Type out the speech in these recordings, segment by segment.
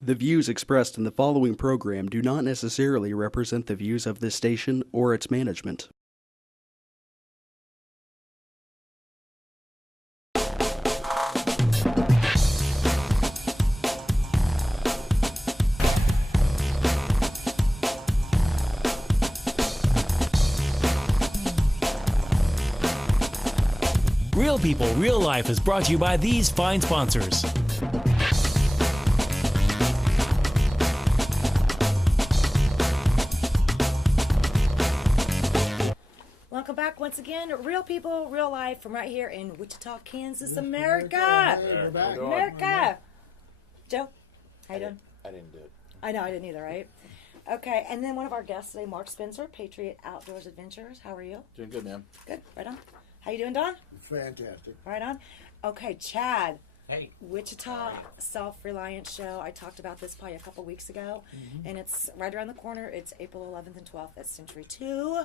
The views expressed in the following program do not necessarily represent the views of this station or its management. Real People, Real Life is brought to you by these fine sponsors. Welcome back once again. Real People, Real Life from right here in Wichita, Kansas, America. Hey, we're back. America. Joe, how you doing? I didn't do it. I know, I didn't either, right? Okay, and then one of our guests today, Mark Spencer, Patriot Outdoors Adventures. How are you? Doing good, ma'am. Good, right on. How you doing, Don? Fantastic. Right on. Okay, Chad. Hey. Wichita Self-Reliant Show. I talked about this probably a couple weeks ago, and it's right around the corner. It's April 11th and 12th at Century 2,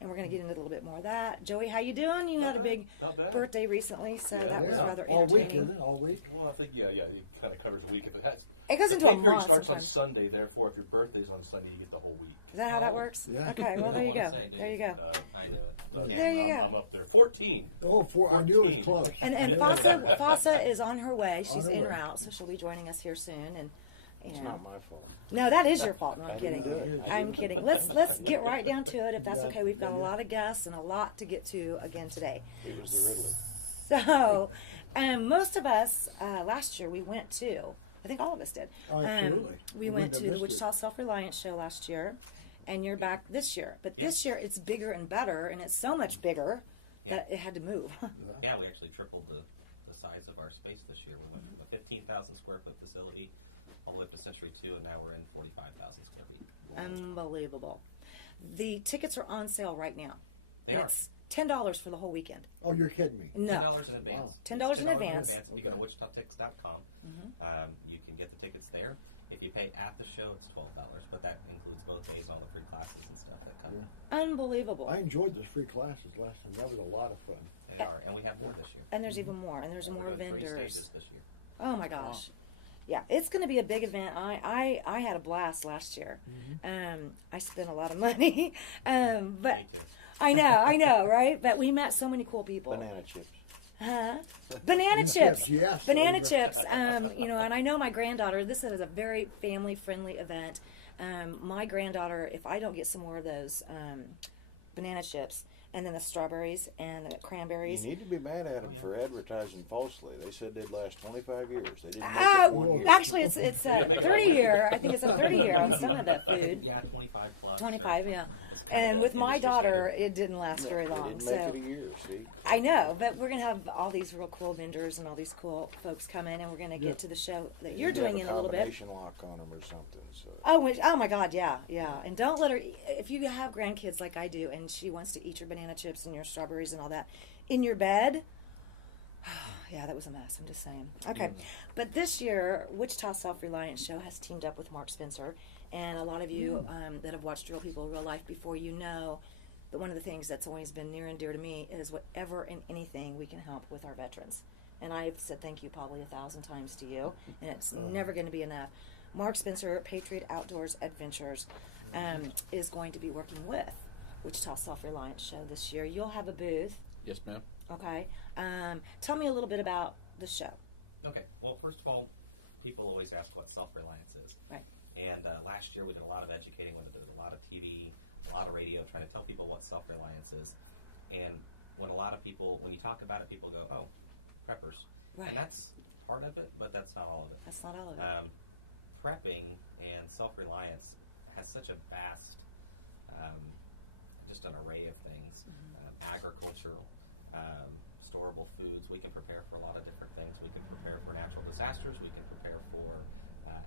and we're going to get into a little bit more of that. Joey, how you doing? You had a big birthday recently, so that was rather All week, entertaining. isn't it? All week. Well, I think, it kind of covers a week. If it has, It goes into a the pay period month starts sometimes. on Sunday, therefore, if your birthday's on Sunday, you get the whole week. Is that how that works? Yeah. Okay, well, there you go. There you go. I know. There you go. I'm up there. 14. Oh, I knew it was close. And Fasa is on her way. She's en route, so she'll be joining us here soon. And It's not my fault. no, that is your fault. No, I'm I didn't kidding. do it. I'm kidding. Let's get right down to it, if that's okay. We've got a lot of guests and a lot to get to again today. It was the Riddler. So, most of us last year we went to. I think all of us did. Oh, absolutely. We went to the Wichita Self-Reliance Show last year, and you're back this year. But this year it's bigger and better, and it's so much bigger that it had to move. Yeah, we actually tripled the size of our space this year. We went from a 15,000 square foot facility all the way up to Century 2, and now we're in 45,000 square feet. Unbelievable. The tickets are on sale right now. They and are. it's $10 for the whole weekend. Oh, you're kidding me. No. $10 in advance. $10 in advance. If you go to wichitatix.com, you can get the tickets there. If you pay at the show, it's $12, but that includes both days, all the free classes and stuff that come. Unbelievable. I enjoyed those free classes last time. That was a lot of fun. They are, and we have more this year. And there's even more. And there's more We're doing 3 vendors. stages this year. Oh my gosh. Yeah, it's going to be a big event. I had a blast last year. I spent a lot of money, but Me too. I know, right? But we met so many cool people. Banana chips. Huh? Banana chips. Yes. Banana chips. And I know my granddaughter, this is a very family friendly event. My granddaughter, if I don't get some more of those banana chips, and then the strawberries and the You cranberries. need to be mad at them for advertising falsely. They said they'd last 25 years. They didn't make Ah, it 1 year. actually, it's a 30-year. I think it's a 30-year on some of the food. Yeah, 25 plus. 25, yeah. And with my daughter, it didn't last very They long. didn't make So it a year, see? I know, but we're gonna have all these real cool vendors and all these cool folks come in, and we're gonna get to the show that you're You doing have in a little bit. combination lock on them or something. So. Oh my God, yeah. And don't let her. If you have grandkids like I do, and she wants to eat your banana chips and your strawberries and all that in your bed. Yeah, that was a mess. I'm just saying. Okay, but this year, Wichita Self-Reliance Show has teamed up with Mark Spencer, and a lot of you that have watched Real People, Real Life before, you know that one of the things that's always been near and dear to me is whatever and anything we can help with our veterans. And I've said thank you probably 1,000 times to you, and it's never going to be enough. Mark Spencer, Patriot Outdoors Adventures, is going to be working with Wichita Self-Reliance Show this year. You'll have a booth, Yes, ma'am. okay? Tell me a little bit about the show. Okay. Well, first of all, people always ask what self-reliance is. Right. And last year we did a lot of educating. We did a lot of TV, a lot of radio, trying to tell people what self-reliance is. And when you talk about it, people go, "Oh, preppers." Right. And that's part of it, but that's not all of it. That's not all of it. Prepping and self-reliance has such a vast, just an array of things. Agricultural, storable foods. We can prepare for a lot of different things. We can prepare for natural disasters. We can prepare for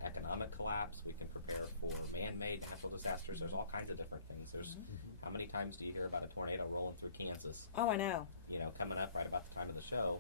economic collapse. We can prepare for man-made natural disasters. There's all kinds of different things. There's how many times do you hear about a tornado rolling through Kansas? Oh, I know. Coming up right about the time of the show,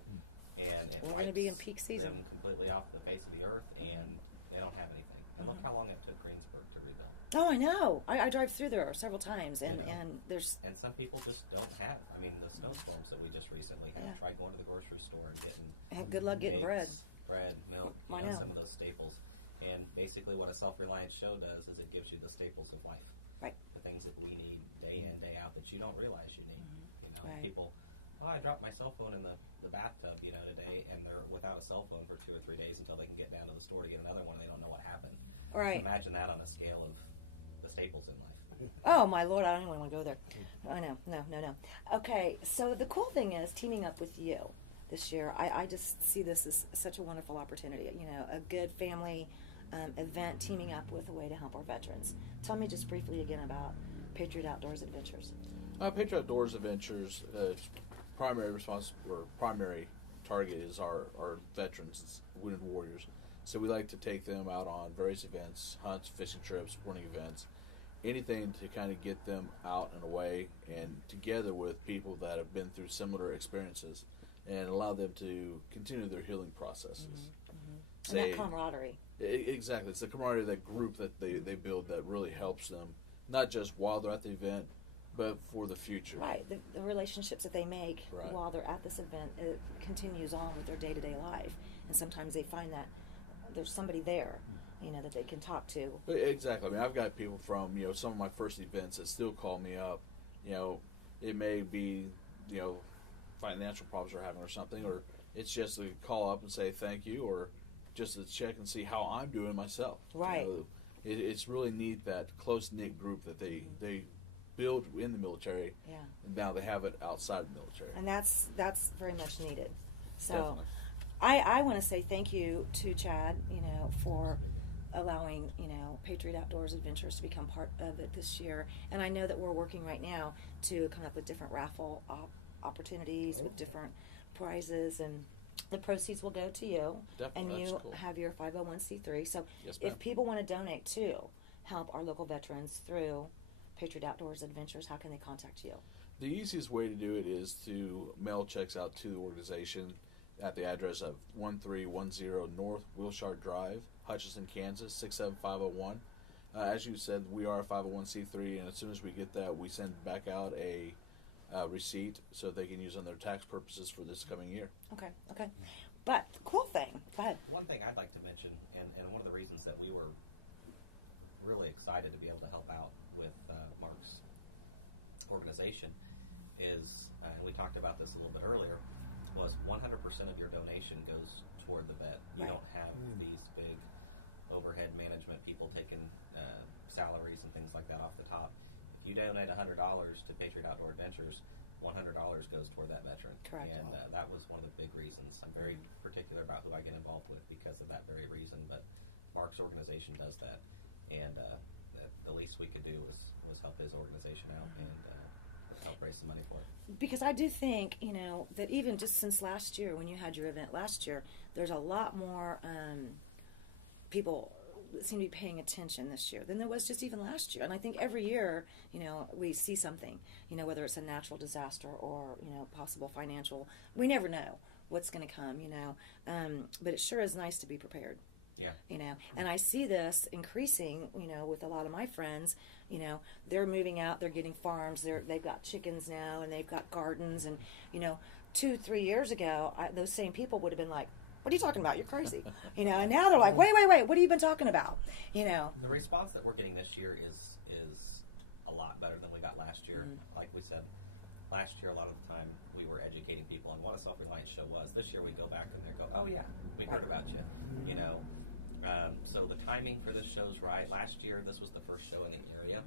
and it We're gonna be in wipes peak season. them completely off the face of the earth, and they don't have anything. And look how long it took Greensburg to rebuild. Oh, I know. I drive through there several times, and there's And some people just don't have. I mean, the snowstorms that we just recently had. Yeah. Try going to the grocery store and getting good luck getting bread. eggs, bread, milk, I know. some of those staples. And basically what a self-reliant show does is it gives you the staples of life. Right. The things that we need day in, day out that you don't realize you need. You know, Right. people, I dropped my cell phone in the bathtub, today, and they're without a cell phone for 2 or 3 days until they can get down to the store to get another one and they don't know what happened. Right. Imagine that on a scale of the staples in life. Oh my Lord, I don't even want to go there. I know, no. Okay, so the cool thing is teaming up with you this year. I just see this as such a wonderful opportunity. A good family event teaming up with a way to help our veterans. Tell me just briefly again about Patriot Outdoors Adventures. Patriot Outdoors Adventures, primary target is our veterans, wounded warriors. So we like to take them out on various events, hunts, fishing trips, sporting events, anything to kind of get them out and away and together with people that have been through similar experiences and allow them to continue their healing processes. And that camaraderie. Exactly. It's the camaraderie, that group that they build that really helps them, not just while they're at the event, but for the future. Right. The relationships that they make Right. while they're at this event, it continues on with their day-to-day life. And sometimes they find that there's somebody there, that they can talk to. Exactly. I mean, I've got people from, some of my first events that still call me up. It may be, financial problems they're having or something, or it's just to call up and say thank you, or just to check and see how I'm doing myself. Right. It's really neat, that close-knit group that they build in the military. Yeah. And now they have it outside the military. And that's very much needed. So Definitely. I want to say thank you to Chad, for allowing, Patriot Outdoors Adventures to become part of it this year. And I know that we're working right now to come up with different raffle opportunities with different prizes, and the proceeds will go to you. Definitely, And that's you cool. have your 501c3. So Yes, ma'am. if people want to donate to help our local veterans through Patriot Outdoors Adventures, how can they contact you? The easiest way to do it is to mail checks out to the organization at the address of 1310 North Wilshire Drive, Hutchinson, Kansas, 67501. As you said, we are a 501c3, and as soon as we get that, we send back out a receipt so they can use on their tax purposes for this coming year. Okay. But the cool thing, go ahead. One thing I'd like to mention, and one of the reasons that we were really excited to be able to help out with Mark's organization is, and we talked about this a little bit earlier, was 100% of your donation goes toward the vet. You Right. don't have these big overhead management people taking salaries and things like that off the top. If you donate $100 to Patriot Outdoor Adventures, $100 goes toward that veteran. Correct. And that was one of the big reasons. I'm very particular about who I get involved with because of that very reason. But Mark's organization does that, and the least we could do was help his organization out and help raise some money for it. Because I do think, that even just since last year, when you had your event last year, there's a lot more people that seem to be paying attention this year than there was just even last year. And I think every year, we see something, whether it's a natural disaster or, possible financial. We never know what's going to come, but it sure is nice to be prepared. Yeah. And I see this increasing, with a lot of my friends, they're moving out, they're getting farms, they've got chickens now, and they've got gardens, and, 2-3 years ago, those same people would have been like, what are you talking about? You're crazy. And now they're like, wait, what have you been talking about? The response that we're getting this year is a lot better than we got last year. Like we said, last year, a lot of the time, we were educating people on what a self-reliance show was. This year, we go back and they go, oh, yeah, we heard about you, So the timing for this show is right. Last year, this was the first show in the area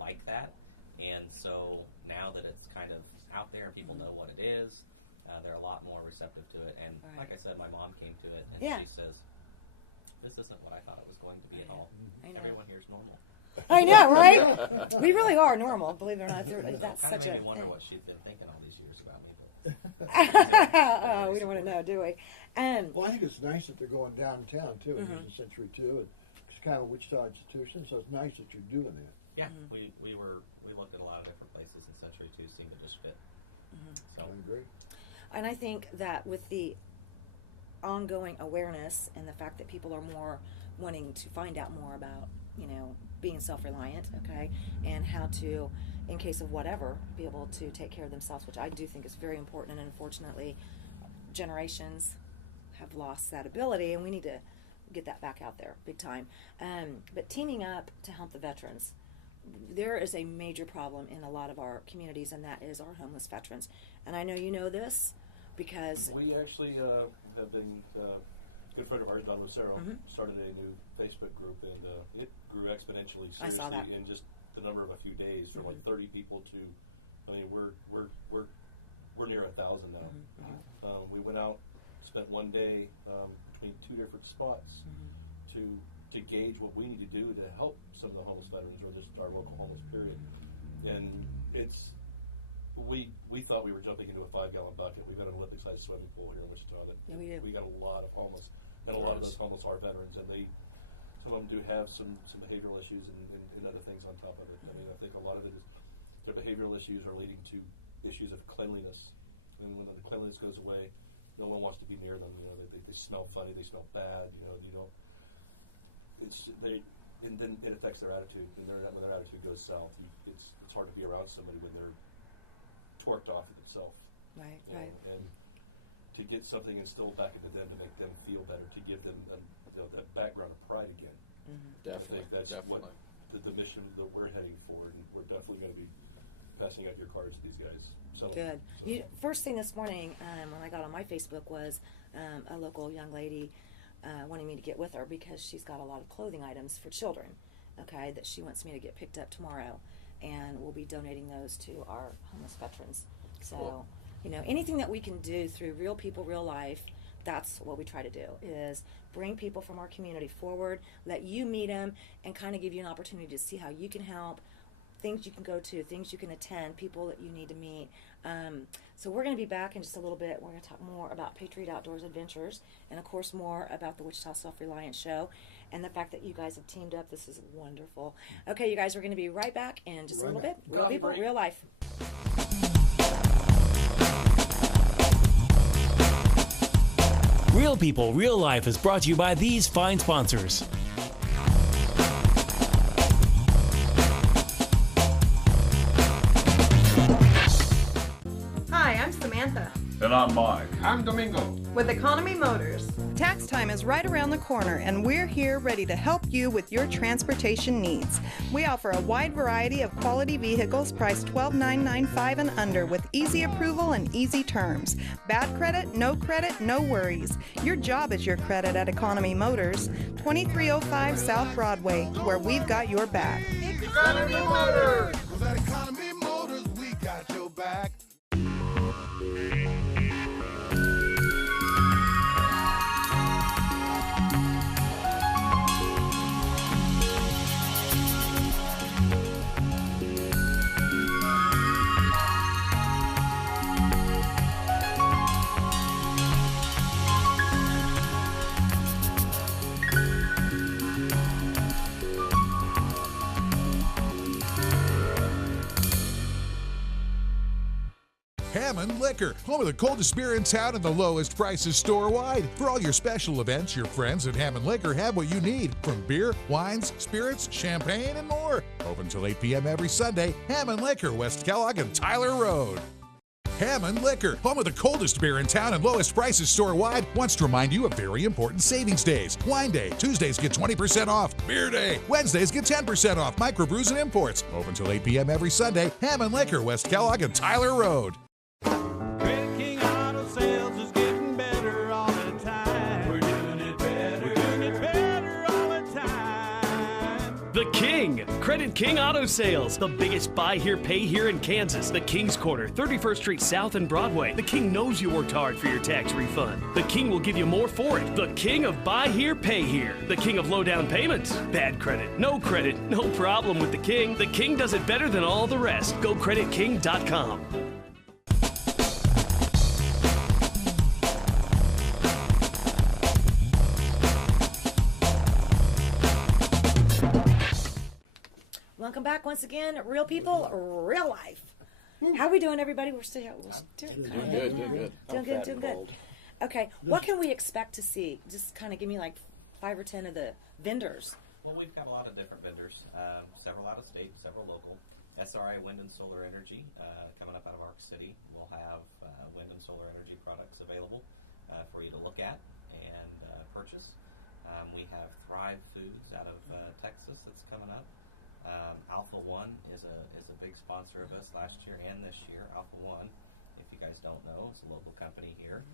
like that. And so now that it's kind of out there and people know what it is, they're a lot more receptive to it. And Right. like I said, my mom came to it and Yeah. she says, this isn't what I thought it was going to be at all. I know. Everyone here's normal. I know, right? We really are normal, believe it or not. That's Kind of such made a me wonder thing. what she'd been thinking all these years about me. Oh, we don't want to know, do we? Well, I think it's nice that they're going downtown too, in Century 2, and it's kind of a Wichita institution, so it's nice that you're doing that. Yeah, we looked at a lot of different places in Century 2, seemed to just fit. So I agree. And I think that with the ongoing awareness and the fact that people are more wanting to find out more about, being self-reliant, okay, and how to, in case of whatever, be able to take care of themselves, which I do think is very important. And unfortunately, generations have lost that ability, and we need to get that back out there big time. But teaming up to help the veterans. There is a major problem in a lot of our communities, and that is our homeless veterans. And I know you know this because We actually have been a good friend of ours, Don Lucero, started a new Facebook group, and it grew exponentially. I saw that. In just the number of a few days, from like 30 people to, I mean, we're near 1,000 now. We went out, spent one day between 2 different spots to gauge what we need to do to help some of the homeless veterans, or just our local homeless period. And we thought we were jumping into a 5-gallon bucket. We've got an Olympic-sized swimming pool here in Wichita that Yeah, we do. got a lot of homeless, and a lot of those homeless are veterans, and some of them do have some behavioral issues and other things on top of it. I mean, I think a lot of it is their behavioral issues are leading to issues of cleanliness, and when the cleanliness goes away, no one wants to be near them. You know, they smell funny, they smell bad. You know, you don't. And then it affects their attitude. And when their attitude goes south, it's hard to be around somebody when they're torqued off of themselves. Right, you know, right. And to get something instilled back into them to make them feel better, to give them that background of pride again. I think that's what the mission that we're heading for, and we're definitely going to be passing out your cards to these guys. Good. First thing this morning when I got on my Facebook was a local young lady wanting me to get with her because she's got a lot of clothing items for children, okay, that she wants me to get picked up tomorrow, and we'll be donating those to our homeless veterans. So, you know, anything that we can do through Real People, Real Life, that's what we try to do, is bring people from our community forward, let you meet them, and kind of give you an opportunity to see how you can help, things you can go to, things you can attend, people that you need to meet. So we're going to be back in just a little bit. We're going to talk more about Patriot Outdoors Adventures, and of course more about the Wichita Self-Reliance Show, and the fact that you guys have teamed up. This is wonderful. Okay, you guys, we're going to be right back in just a little bit. Real People, Real Life. Real People, Real Life is brought to you by these fine sponsors. Hi, I'm Samantha And I'm Mike. I'm Domingo. with Economy Motors. Tax time is right around the corner, and we're here ready to help you with your transportation needs. We offer a wide variety of quality vehicles priced $12,995 and under with easy approval and easy terms. Bad credit, no worries. Your job is your credit at Economy Motors, 2305 South Broadway, where we've got your back. Economy Motors! Cause at Economy Motors, we got your back. Hammond Liquor, home of the coldest beer in town and the lowest prices store-wide. For all your special events, your friends at Hammond Liquor have what you need, from beer, wines, spirits, champagne, and more. Open till 8 p.m. every Sunday. Hammond Liquor, West Kellogg and Tyler Road. Hammond Liquor, home of the coldest beer in town and lowest prices store-wide, wants to remind you of very important savings days. Wine Day, Tuesdays get 20% off. Beer Day, Wednesdays get 10% off. Microbrews and imports. Open till 8 p.m. every Sunday. Hammond Liquor, West Kellogg and Tyler Road. Credit King Auto Sales is getting better all the time. We're doing it better. We're doing it better all the time. The King, Credit King Auto Sales, the biggest buy here, pay here in Kansas. The King's Corner, 31st Street South and Broadway. The King knows you worked hard for your tax refund. The King will give you more for it. The King of buy here, pay here. The King of low down payments. Bad credit, no problem with the King. The King does it better than all the rest. Go creditking.com. Welcome back once again, Real People, Real Life. How are we doing, everybody? We're still doing good. Okay, what can we expect to see? Just kind of give me like 5 or 10 of the vendors. Well, we've got a lot of different vendors, several out of state, several local. SRI Wind and Solar Energy coming up out of Arc City. We'll have wind and solar energy products available for you to look at and purchase. We have Thrive Foods out of Texas that's coming up. Alpha One is a big sponsor of us last year and this year. Alpha One, if you guys don't know, is a local company here.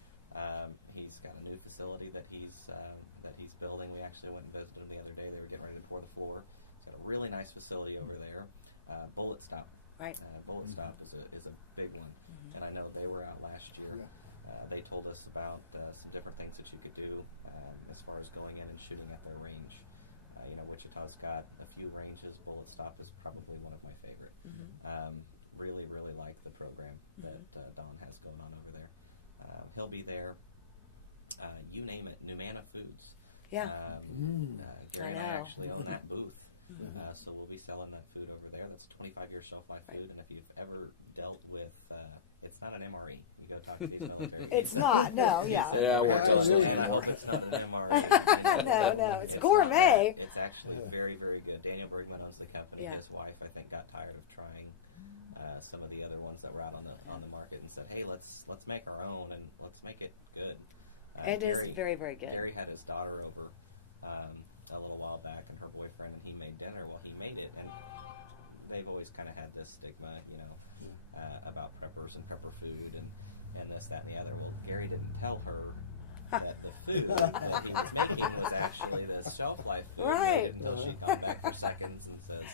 He's got a new facility that he's building. We actually went and visited him the other day. They were getting ready to pour the floor. He's got a really nice facility over there. Bullet Stop. Right. Bullet Stop is a big one, and I know they were out last year. They told us about some different things that you could do as far as going in and shooting at their range. Wichita's got a few ranges. Bullet Stop is probably one of my favorite. Really, really like the program that Don has going on over there. He'll be there. You name it, Numana Foods. Yeah. Gary I and I know. actually own that booth. So we'll be selling that food over there. That's 25-year shelf life food. And if you've ever dealt with, it's not an MRE. You go talk to these military. It's not. No. Yeah. Yeah, I won't tell us anymore. It's not an MRE. No. It's gourmet. It's actually very, very good. Daniel Bergman owns the company. Yeah. His wife, I think, got tired of trying some of the other ones that were out on the market and said, "Hey, let's make our own and let's make it good." It is very, very good. Gary had his daughter over a little while back, and her boyfriend, and he made dinner. Well, he made it, and they've always kind of had this stigma, about preppers and prepper food and this, that, and the other. Well, Gary didn't tell her that the food that he was making was actually this shelf life food. Right. Until she comes back for seconds and says,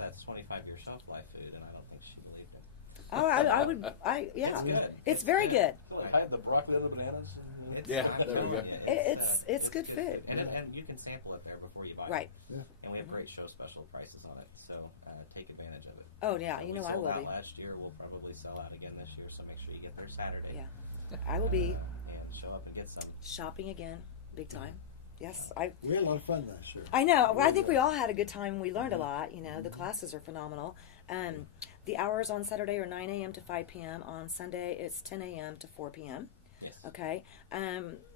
that's 25-year shelf life food, and I don't think she believed it. Oh, yeah. It's good. It's very good. I had the broccoli and the bananas. Yeah, there we go. It's good food. And you can sample it there before you buy it. Right. Yeah. And we have great show special prices on it, so take advantage of it. Oh, yeah, you know We I sold will out be. last year. We'll probably sell out again this year, so make sure you get there Saturday. Yeah. I will be And show up and get some. shopping again, big time. Yes, We had a lot of fun last year. I know. Well, I think we all had a good time. We learned a lot. The classes are phenomenal. The hours on Saturday are 9 a.m. to 5 p.m. On Sunday, it's 10 a.m. to 4 p.m. Yes. Okay.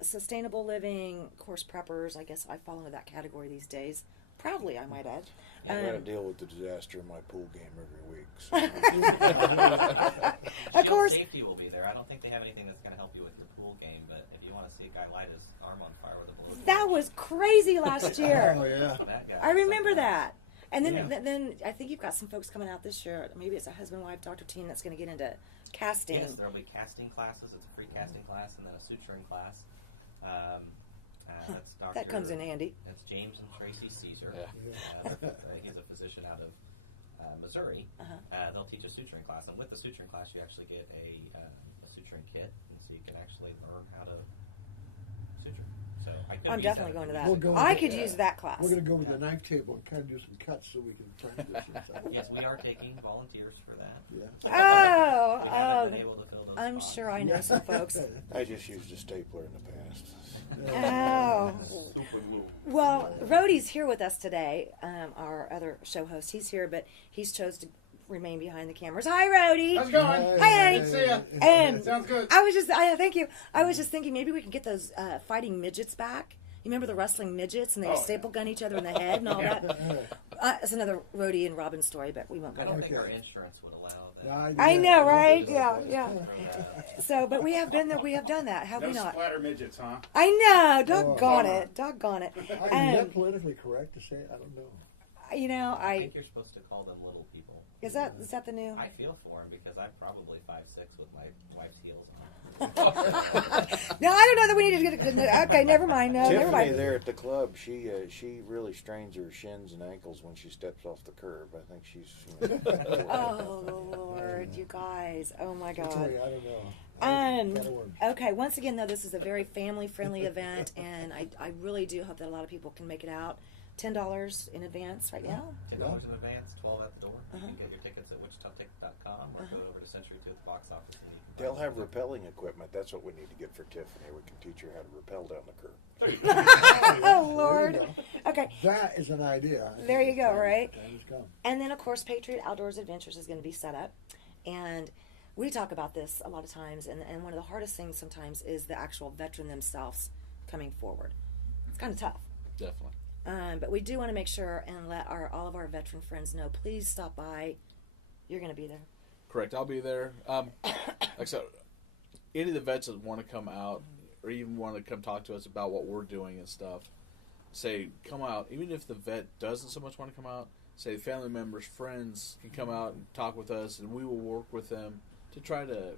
Sustainable living, course preppers. I guess I fall into that category these days. Proudly, I might add. I got to deal with the disaster in my pool game every week. So. Of course. Safety will be there. I don't think they have anything that's going to help you with your pool game, but if you want to see a guy light his arm on fire with a balloon. That was crazy last year. Oh, yeah. That guy. I remember that. And then I think you've got some folks coming out this year. Maybe it's a husband-wife doctor team that's going to get into casting. Yes, there'll be casting classes. It's a free casting class and then a suturing class. That's Dr. That comes in handy. That's James and Tracy Caesar. He's a physician out of Missouri. They'll teach a suturing class, and with the suturing class, you actually get a suturing kit, and so you can actually learn how to suture. So I'm definitely going to that. We'll go I with could the- use that class. We're going to go with the knife table and kind of do some cuts so we can practice. and stuff. Yes, we are taking volunteers for that. Yeah. We haven't been able to fill those I'm spots. sure I know some folks. I just used a stapler in the past. Oh. Well, Rhodey's here with us today, our other show host. He's here, but he's chose to remain behind the cameras. Hi, Rhodey. How's it going? Hi, honey. See ya. Sounds good. I was just, thank you. I was just thinking maybe we could get those fighting midgets back. You remember the wrestling midgets and they staple gun each other in the head and all that? It's another Rhodey and Robin story, but we won't go I don't there. think our insurance would allow that. I know, right? Yeah. So, but we have been there. We have done that. Have No we not? splatter midgets, huh? I know. Doggone it. Doggone it. Is that politically correct to say? I don't know. I think you're supposed to call them little people. Is that the new? I feel for him because I'm probably 5'6" with my wife's heels on. No, I don't know that we need to get. Okay, never mind. No, never Tiffany mind. there at the club, she really strains her shins and ankles when she steps off the curb. I think she's. Oh Lord, you guys! Oh my God! I don't know. Okay. Once again, though, this is a very family-friendly event, and I really do hope that a lot of people can make it out. $10 in advance right now. $10 in advance, 12 at the door. You can get your tickets at wichitaticket.com or go over to Century 2 at the box office. And you can They'll have rappelling equipment. That's what we need to get for Tiffany. We can teach her how to rappel down the curb. Oh Lord. Okay. That is an idea. There you go. Right. That is come. And then, of course, Patriot Outdoors Adventures is going to be set up. And we talk about this a lot of times. And one of the hardest things sometimes is the actual veteran themselves coming forward. It's kind of tough. Definitely. But we do want to make sure and let all of our veteran friends know, please stop by. You're going to be there. Correct. I'll be there. Like I said, any of the vets that want to come out or even want to come talk to us about what we're doing and stuff, say, come out. Even if the vet doesn't so much want to come out, say family members, friends can come out and talk with us, and we will work with them to try to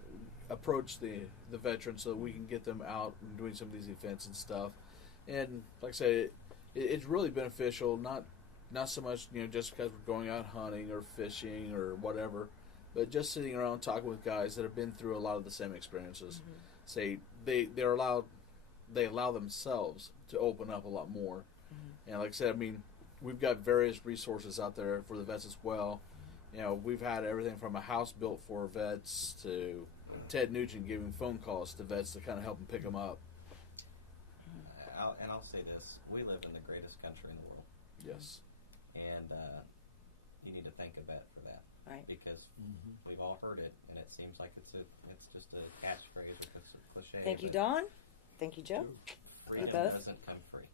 approach the veterans so that we can get them out and doing some of these events and stuff. And like I said, it's really beneficial, not so much, just because we're going out hunting or fishing or whatever, but just sitting around talking with guys that have been through a lot of the same experiences. Say they allow themselves to open up a lot more. And like I said, I mean, we've got various resources out there for the vets as well. We've had everything from a house built for vets to Ted Nugent giving phone calls to vets to kind of help them pick them up. I'll say this: we live in the greatest country in the world. Yes. And you need to thank a vet for that, right? Because we've all heard it, and it seems like it's just a catchphrase or it's a cliche. Thank you, Dawn. Thank you, Joe. Freedom both. doesn't come free.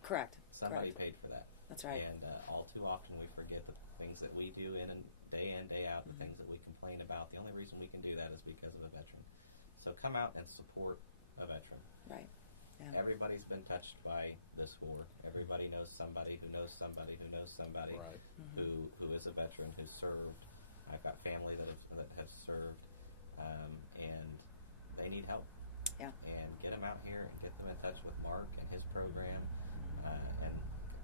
Correct. Somebody Correct. paid for that. That's right. And all too often we forget the things that we do in, day out, the things that we complain about. The only reason we can do that is because of a veteran. So come out and support a veteran. Right. Yeah. Everybody's been touched by this war. Everybody knows somebody who knows somebody who knows somebody right. who is a veteran who's served. I've got family that have served, and they need help. Yeah. And get them out here and get them in touch with Mark and his program, and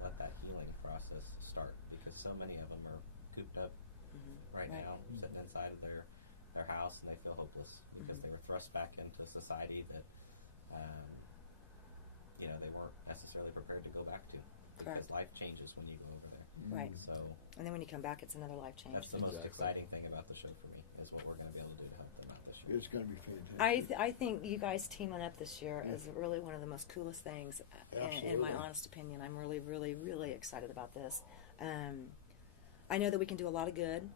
let that healing process start, because so many of them are cooped up right now, sitting inside of their house, and they feel hopeless because they were thrust back into society that they weren't necessarily prepared to go back to. Because Correct. life changes when you go over there. Right. So, and then when you come back, it's another life change. that's the most exciting thing about the show for me, is what we're going to be able to do to help them out this year. It's going to be fantastic. I think you guys teaming up this year is really one of the most coolest things, in my honest opinion. I'm really, really, really excited about this. I know that we can do a lot of good.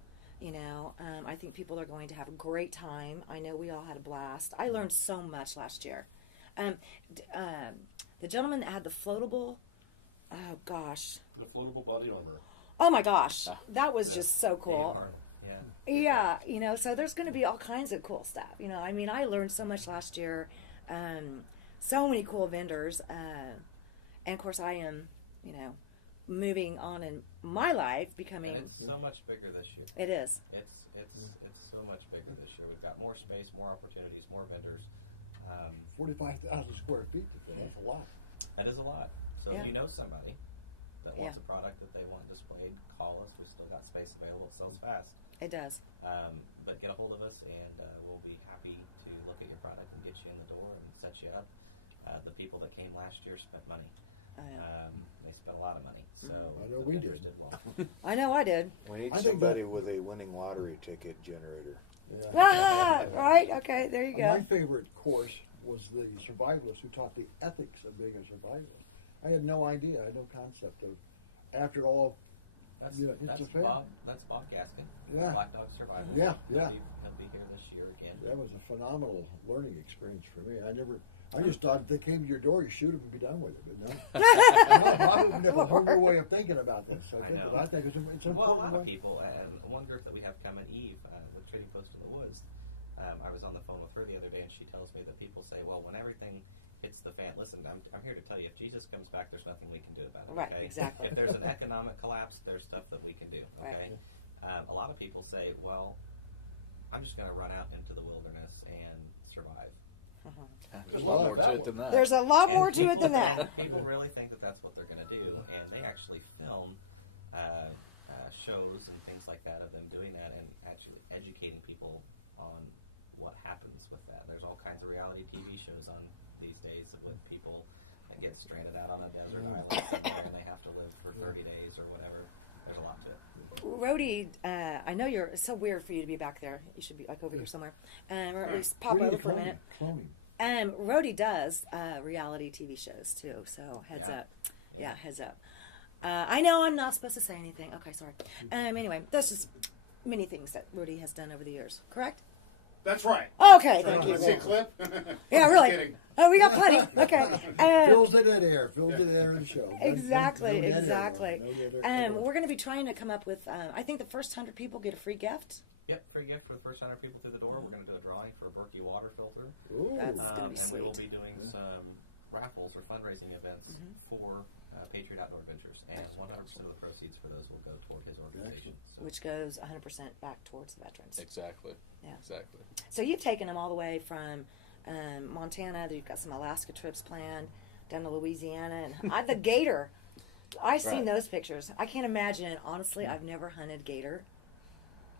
I think people are going to have a great time. I know we all had a blast. I learned so much last year. The gentleman that had the floatable, oh gosh. The floatable body armor. Oh my gosh. That was just so cool. Yeah. Yeah, so there's going to be all kinds of cool stuff. I learned so much last year. So many cool vendors. And of course I am, moving on in my life, becoming. And it's so much bigger this year. It is. It's so much bigger this year. We've got more space, more opportunities, more vendors. 45,000 square feet. That's a lot. That is a lot. So Yeah. if you know somebody that wants Yeah. a product that they want displayed, call us. We still got space available. It sells fast. It does. But get a hold of us, and we'll be happy to look at your product and get you in the door and set you up. The people that came last year spent money. They spent a lot of money. So I know we did. I know I did. We need I think somebody with a winning lottery ticket generator. Ah, right? Okay, there you My go. favorite course was the survivalist who taught the ethics of being a survivalist. I had no idea. I had no concept of, after all, That's it's a fair. That's Bob Gaskin. Yeah. Black Dog Survivor. Yeah, yeah. He'll be here this year again. That was a phenomenal learning experience for me. I just thought if they came to your door, you shoot them and be done with it. But no, I have a whole new way of thinking about this. I know. I think it's an Well, a important lot of way. people, and one group that we have coming, Eve, with Trading Post in the Woods, I was on the phone with her the other day, and she tells me that people say, well, when everything hits the fan, listen, I'm here to tell you, if Jesus comes back, there's nothing we can do about it. Right, okay? exactly. If there's an economic collapse, there's stuff that we can do. Okay. Right. A lot of people say, well, I'm just going to run out into the wilderness and survive. There's a lot more to it than that. There's a lot more to it than that. People really think that that's what they're going to do, and they actually film shows and things like that of them doing that and actually educating people on what happens with that. There's all kinds of reality TV shows on these days with people that get stranded out on a desert island somewhere and they have to live for 30 days or whatever. There's a lot to it. Rhodey, I know it's so weird for you to be back there. You should be like over here somewhere. Or at least pop over for a minute. Cloning. Rhodey does reality TV shows too, so heads up. Yeah, heads up. I know I'm not supposed to say anything. Okay, sorry. Anyway, that's just many things that Rhodey has done over the years, correct? That's right. Okay, thank you. Let's see a clip. Yeah, Just really. kidding. Oh, we got plenty. Okay. Fills the dead air. Fills the dead air in the show. Exactly, No dead air, exactly. no dead air. We're going to be trying to come up with, I think the first 100 people get a free gift. Yep, free gift for the first 100 people through the door. We're going to do a drawing for a Berkey water filter. Ooh. That's going to be and sweet. we will be doing some raffles or fundraising events for Patriot Outdoor Adventures, and 100% of the proceeds for those will go toward his organization. So. Which goes 100% back towards the veterans. Exactly. Yeah. Exactly. So you've taken them all the way from Montana. You've got some Alaska trips planned down to Louisiana, and the gator. I've seen those pictures. I can't imagine. Honestly, I've never hunted gator.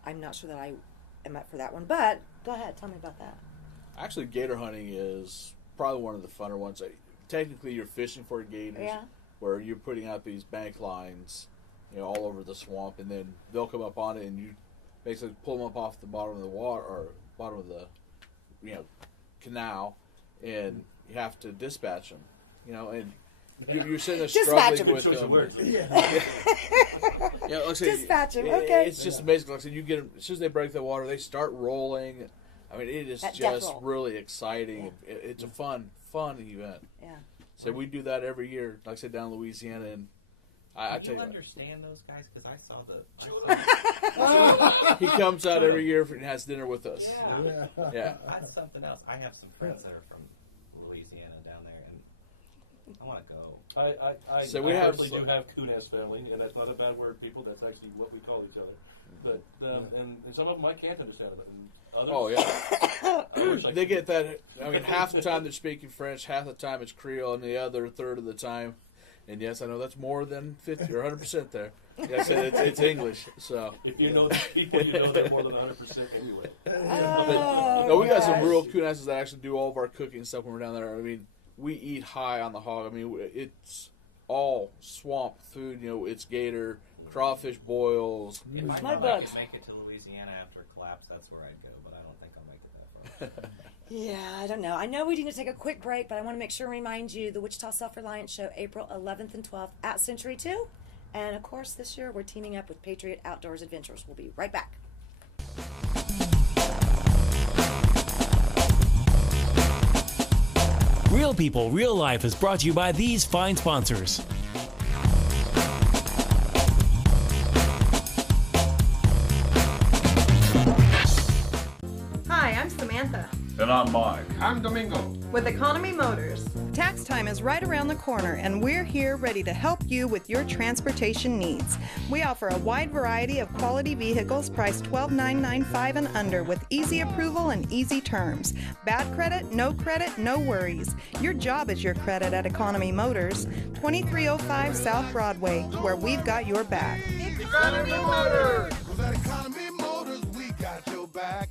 I'm not sure that I am up for that one. But go ahead, tell me about that. Actually, gator hunting is probably one of the funner ones. Technically, you're fishing for gators, where you're putting out these bank lines, all over the swamp, and then they'll come up on it, and you basically pull them up off the bottom of the water or bottom of the, canal, and you have to dispatch them, and you're sitting there struggling with them. Dispatch them. Okay. It's just amazing. Like I said, you get them as soon as they break the water, they start rolling. I mean, it is just really exciting. Yeah. It's a fun event. Yeah. So we do that every year. Like I said, down in Louisiana, and I Do tell you you, understand those guys? Because I saw the. he comes out every year and has dinner with us. Yeah. That's something else. I have some friends that are from Louisiana down there, and I want to go. I So we actually do have Kunes family, and that's not a bad word, people. That's actually what we call each other. But and some of them I can't understand it. And others, they get that. I mean, half the time they're speaking French, half the time it's Creole, and the other third of the time. And yes, I know that's more than 50 or 100% there. Yeah, I said it's English. So if you know these people, you know they're more than 100% anyway. But we got some real Kunesses that actually do all of our cooking and stuff when we're down there. I mean, we eat high on the hog. I mean, it's all swamp food. It's gator, crawfish boils. If I thought I could make it to Louisiana after a collapse, that's where I'd go. But I don't think I'll make it that far. Yeah, I don't know. I know we need to take a quick break, but I want to make sure and remind you the Wichita Self-Reliance Show, April 11th and 12th at Century 2. And, of course, this year we're teaming up with Patriot Outdoors Adventures. We'll be right back. Real People, Real Life is brought to you by these fine sponsors. Hi, I'm Samantha. And I'm Mike. I'm Domingo. With Economy Motors. Tax time is right around the corner, and we're here ready to help you with your transportation needs. We offer a wide variety of quality vehicles priced $12,995 and under with easy approval and easy terms. Bad credit, no worries. Your job is your credit at Economy Motors, 2305 South Broadway, where we've got your back. Economy Motors! 'Cause at Economy Motors, we got your back.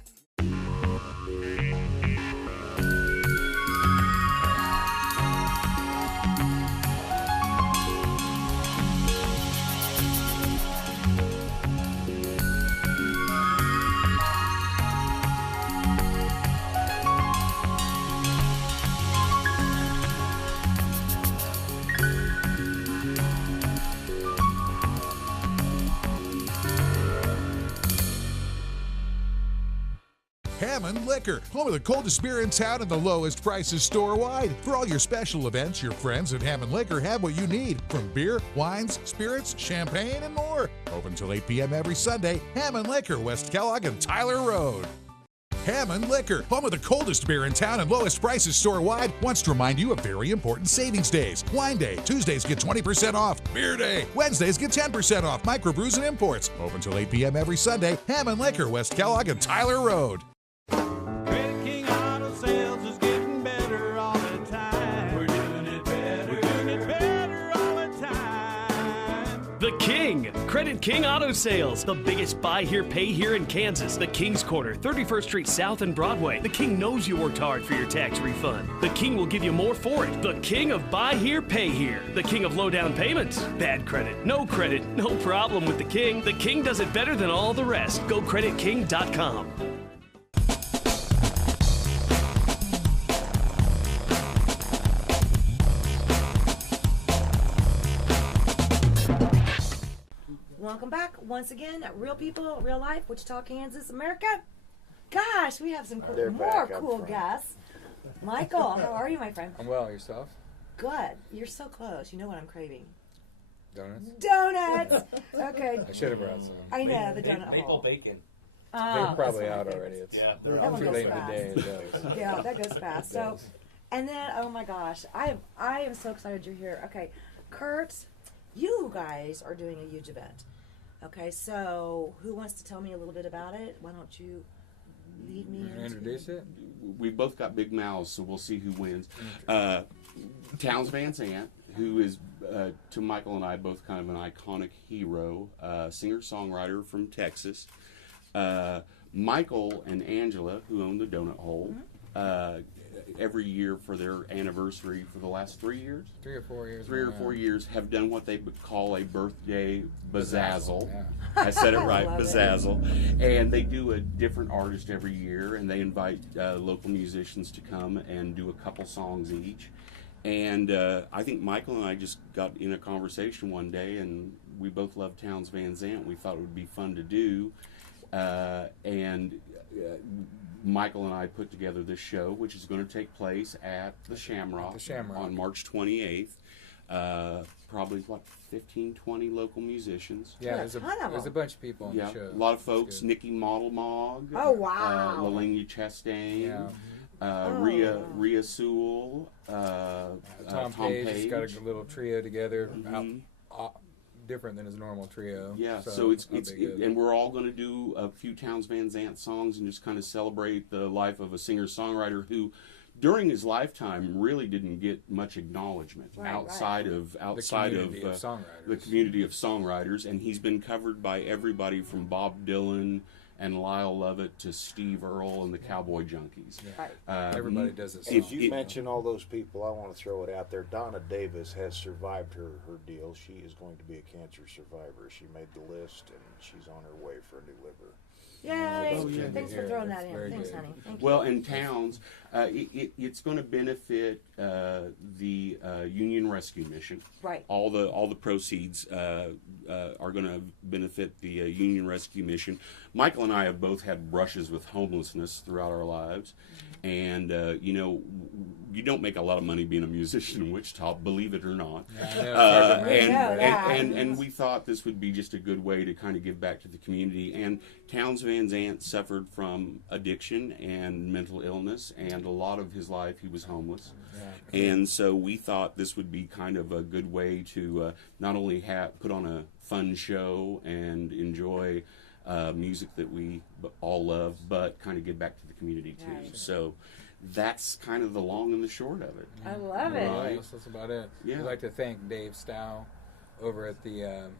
Hammond Liquor, home of the coldest beer in town and the lowest prices store-wide. For all your special events, your friends at Hammond Liquor have what you need, from beer, wines, spirits, champagne, and more. Open till 8 p.m. every Sunday. Hammond Liquor, West Kellogg and Tyler Road. Hammond Liquor, home of the coldest beer in town and lowest prices store-wide, wants to remind you of very important savings days. Wine Day, Tuesdays get 20% off. Beer Day, Wednesdays get 10% off. Microbrews and imports. Open till 8 p.m. every Sunday. Hammond Liquor, West Kellogg and Tyler Road. Credit King Auto Sales is getting better all the time. We're doing it better. We're doing it better all the time. The King, Credit King Auto Sales, the biggest buy here, pay here in Kansas. The King's Corner, 31st Street South and Broadway. The King knows you worked hard for your tax refund. The King will give you more for it. The King of buy here, pay here. The King of low down payments. Bad credit, no problem with the King. The King does it better than all the rest. GoCreditKing.com. Welcome back once again at Real People, Real Life, Wichita, Kansas, America. Gosh, we have some more cool guests. Michael, how are you, my friend? I'm well. Yourself? Good. You're so close. You know what I'm craving? Donuts? Donuts! Okay. I should have brought some. I know, the donut Maple hole. bacon. Oh, probably that's one out of my already. favorites. It's Yeah, That one too goes late in the fast. day. It does. Yeah, that goes fast. It So, does. and then, oh my gosh, I am so excited you're here. Okay, Kurt, you guys are doing a huge event. Okay, so who wants to tell me a little bit about it? Why don't you lead me into Introduce it. We've both got big mouths, so we'll see who wins. Towns Van Zandt, who is to Michael and I both kind of an iconic hero, singer-songwriter from Texas. Michael and Angela, who own the Donut Hole, every year for their anniversary for the last 3 years, 3 or 4 years. 3 or 4 years, have done what they would call a birthday Bazzazzle, bazzazzle. yeah. I said it right, Love it. bazzazzle. And they do a different artist every year, and they invite local musicians to come and do a couple songs each. And I think Michael and I just got in a conversation one day, and we both love Towns Van Zandt. We thought it would be fun to do. Michael and I put together this show, which is going to take place at the Shamrock, on March 28th. Probably, 15, 20 local musicians. Yeah, there's a bunch of people on the show. A lot of folks. Nikki Model-Mog. Oh, wow. Lalania Chastain. Yeah. Rhea Sewell. Tom Page has got a little trio together. Different than his normal trio. Yeah, so it's and we're all going to do a few Towns Van Zandt songs and just kind of celebrate the life of a singer-songwriter who, during his lifetime, really didn't get much acknowledgement outside of the community of songwriters, and he's been covered by everybody from Bob Dylan and Lyle Lovett to Steve Earle and the Cowboy Junkies. Everybody does it. If you mention all those people, I want to throw it out there. Donna Davis has survived her deal. She is going to be a cancer survivor. She made the list, and she's on her way for a new liver. Yay! Thanks for throwing that in. Thanks, honey. Thank you. Well, and Towns, it's going to benefit the Union Rescue Mission. Right. All the proceeds are going to benefit the Union Rescue Mission. Michael and I have both had brushes with homelessness throughout our lives, and you don't make a lot of money being a musician in Wichita, believe it or not. And we thought this would be just a good way to kind of give back to the community. And Towns Van Zandt suffered from addiction and mental illness, and a lot of his life he was homeless. And so we thought this would be kind of a good way to not only put on a fun show and enjoy music that we all love, but kind of give back to the community too. Right. So that's kind of the long and the short of it. I love it. Right. That's about it. Yeah. We'd like to thank Dave Stow over at the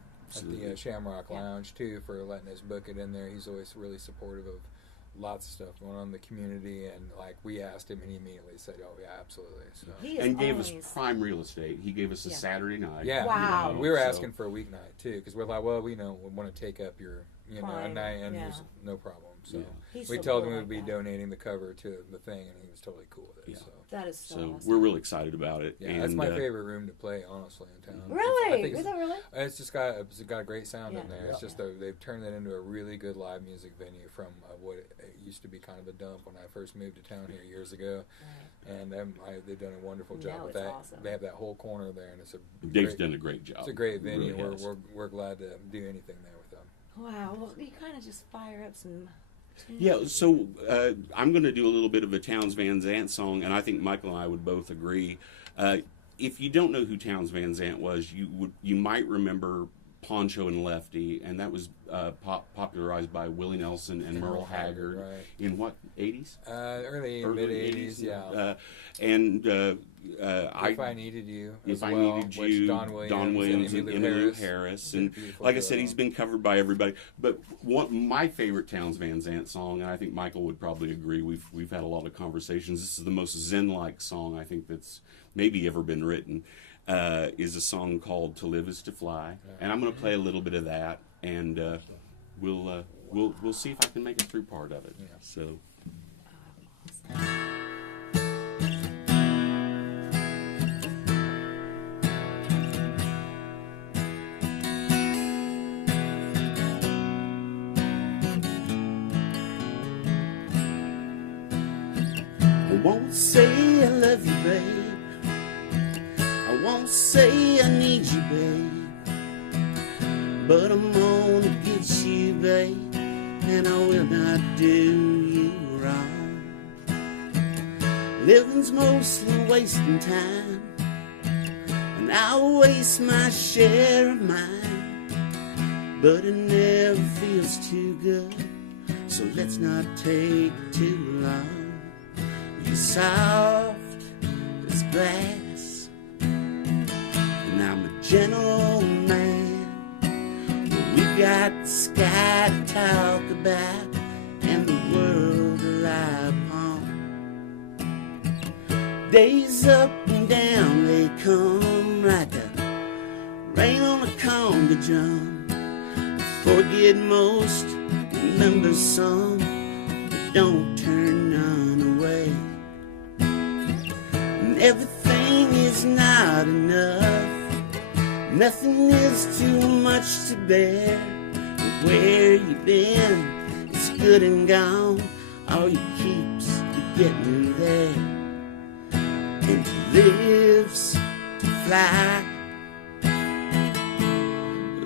Shamrock Lounge too for letting us book it in there. He's always really supportive of lots of stuff going on in the community, and we asked him and he immediately said, "Oh yeah, absolutely." So and gave us prime real estate. He gave us a Saturday night. Yeah, wow. We were asking for a weeknight too because we're like, well, we want to take up your a night, and it was no problem. So we so told cool him like we'd be that. donating the cover to the thing, and he was totally cool with it. Yeah. So That is so awesome. we're really excited about it. yeah, and that's my favorite room to play, honestly, in town. Really? I think Is that really? It's just got a great sound in there. Yeah. It's just they've turned it into a really good live music venue from what it used to be kind of a dump when I first moved to town here years ago. Right. And they've done a wonderful job No, with it's that. awesome. They have that whole corner there, and it's Dave's done a great job. It's a great venue. Really has. We're glad to do anything there with them. Wow. Well, you kind of just fire up some. Yeah, so I'm going to do a little bit of a Towns Van Zandt song, and I think Michael and I would both agree. If you don't know who Towns Van Zandt was, you might remember Poncho and Lefty, and that was popularized by Willie Nelson and Merle Haggard in what, 80s? Early mid 80s, yeah. If I Needed You, If as I well, Needed which You, Don Williams and Emmylou Harris, and like I said, he's been covered by everybody. But my favorite Towns Van Zandt song, and I think Michael would probably agree. We've had a lot of conversations. This is the most Zen-like song I think that's maybe ever been written. Is a song called "To Live Is to Fly," and I'm going to play a little bit of that, and we'll see if I can make it through part of it. Yeah. So. I won't say I love you, babe. I won't say I need you, babe. But I'm gonna get you, babe. and I will not do you wrong. Living's mostly wasting time, and I'll waste my share of mine, but it never feels too good, so let's not take too long. You're soft as glass, and I'm a gentle man. We've got the sky to talk about and the world to lie upon. Days up and down, they come like a rain on a conga drum. Forget most, remember some, but don't turn none away. And everything is not enough, nothing is too much to bear. And where you been, it's good and gone, all you keep's getting there. And he lives to fly,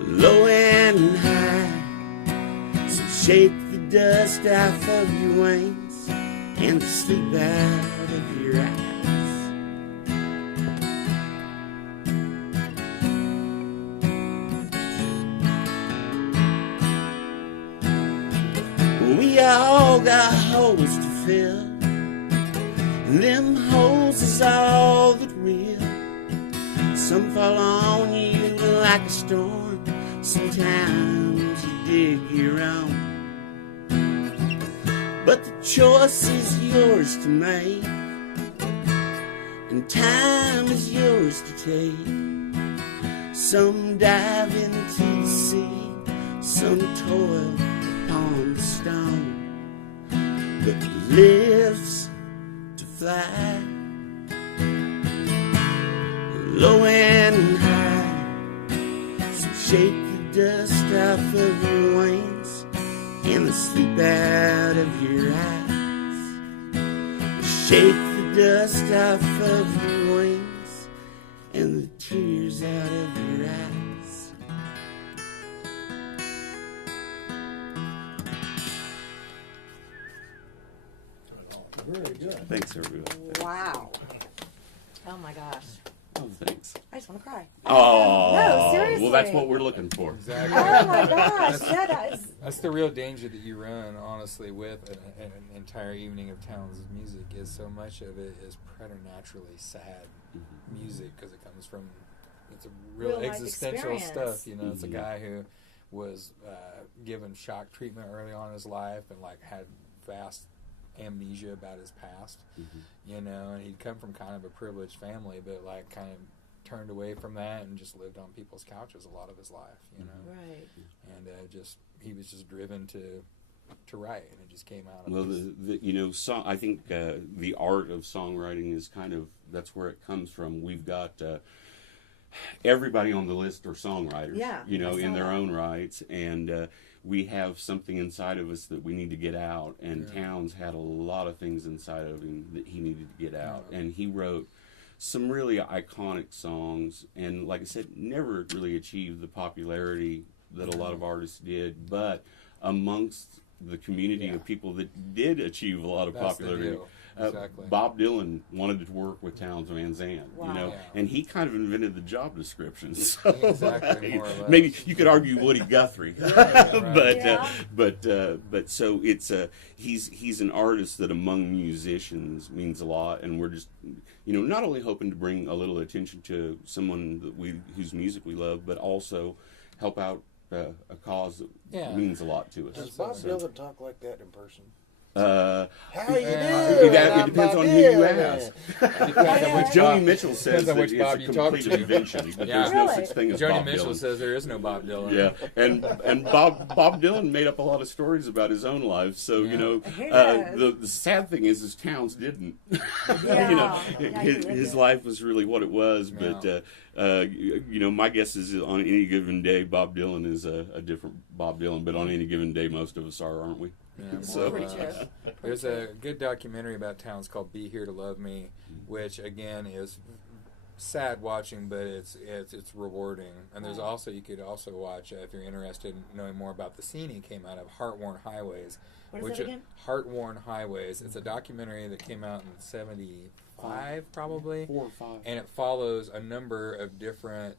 low and high, so shake the dust off of your wings and the sleep out of your eyes. We all got holes to fill, and them holes is all that real. Some fall on you like a storm, sometimes you dig your own. But the choice is yours to make, and time is yours to take. Some dive into the sea, some toil upon the stone, but lives to fly, low and high. So shake the dust off of your wings and the sleep out of your eyes. Shake the dust off of your wings and the tears out of your eyes. Very good. Thanks, everybody. Wow. Oh my gosh. Oh, thanks. I just want to cry. Oh, No, seriously. well, that's what we're looking for. Exactly. Oh my gosh. Yeah, that is. That's the real danger that you run, honestly, with an entire evening of Towns' music. Is so much of it is preternaturally sad music because it comes from it's a real Real-life existential experience. stuff. You know, it's a guy who was given shock treatment early on in his life and like had vast amnesia about his past. You know, and he'd come from kind of a privileged family, but like kind of turned away from that and just lived on people's couches a lot of his life. You know, Right. and just he was just driven to write, and it just came out of Well, his, you know, I think the art of songwriting is kind of, that's where it comes from. We've got everybody on the list are songwriters, Yeah, you know, I in saw their that. own rights, and we have something inside of us that we need to get out, and Towns had a lot of things inside of him that he needed to get out, and he wrote some really iconic songs, and like I said, never really achieved the popularity that a lot of artists did, but amongst the community of people that did achieve a lot of That's the popularity. deal. Exactly. Bob Dylan wanted to work with Townes Van Zandt, you know, and he kind of invented the job description. So Exactly, more or less. maybe you could argue Woody Guthrie, but so it's he's an artist that among musicians means a lot, and we're just, you know, not only hoping to bring a little attention to someone that whose music we love, but also help out a cause that means a lot to us. Does Bob Dylan talk like that in person? How you it depends on who you ask. Joni Mitchell says that it's a complete invention, but there's no such thing as Joni Bob Mitchell Dylan. says there is no Bob Dylan. Yeah, and Bob Dylan made up a lot of stories about his own life. So you know, the sad thing is Townes didn't. You know, his life was really what it was. But you know, my guess is on any given day, Bob Dylan is a different Bob Dylan. But on any given day, most of us are, aren't we? Yeah, So there's a good documentary about Townes called "Be Here to Love Me," which again is sad watching, but it's rewarding. And there's also, you could also watch, if you're interested in knowing more about the scene he came out of, Heart-Worn Highways. What is that again? Heart-Worn Highways. It's a documentary that came out in 75, probably. 4 or 5. And it follows a number of different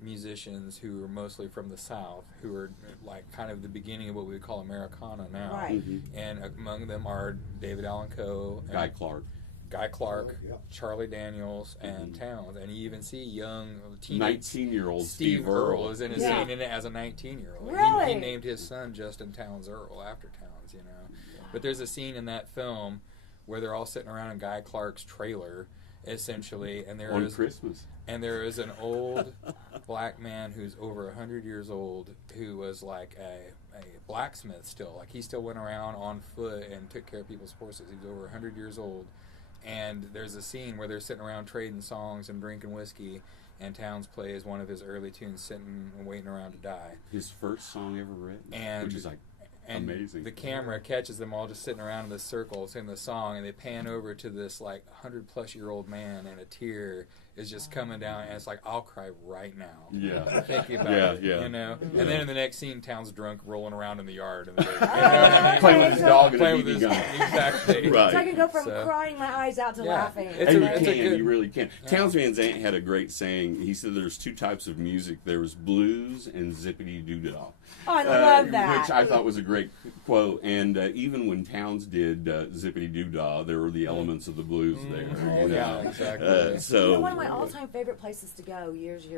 musicians who are mostly from the South, who are like kind of the beginning of what we would call Americana now. Right. And among them are David Allan Coe, Guy Clark, Charlie Daniels, and Towns. And you even see young 19-year-old Steve Earle is in a scene in it as a 19-year-old. Really? He named his son Justin Towns Earle after Towns, you know. But there's a scene in that film where they're all sitting around in Guy Clark's trailer, essentially, and there is an old black man who's over 100 years old who was like a blacksmith still. Like, he still went around on foot and took care of people's horses. He was over 100 years old. And there's a scene where they're sitting around trading songs and drinking whiskey, and Towns plays one of his early tunes, sitting and waiting around to die. His first song ever written, and, which is like amazing. The camera catches them all just sitting around in this circle singing the song, and they pan over to this like 100-plus-year-old man, and a tear is just coming down, and it's like, I'll cry right now. Yeah. Thinking about it, you know? Yeah. And then in the next scene, Towns drunk, rolling around in the yard. And playing with his dog and a BB gun. Exactly. Right. So I can go from crying my eyes out to laughing. You really can. Townes Van Zandt had a great saying. He said there's 2 types of music. There's blues and zippity-doo-dah. Oh, I love that. Which I thought was a great quote. And even when Townes did zippity-doo-dah, there were the elements of the blues there. You know? Yeah, exactly. So, you know, one of my all-time favorite places to go years ago,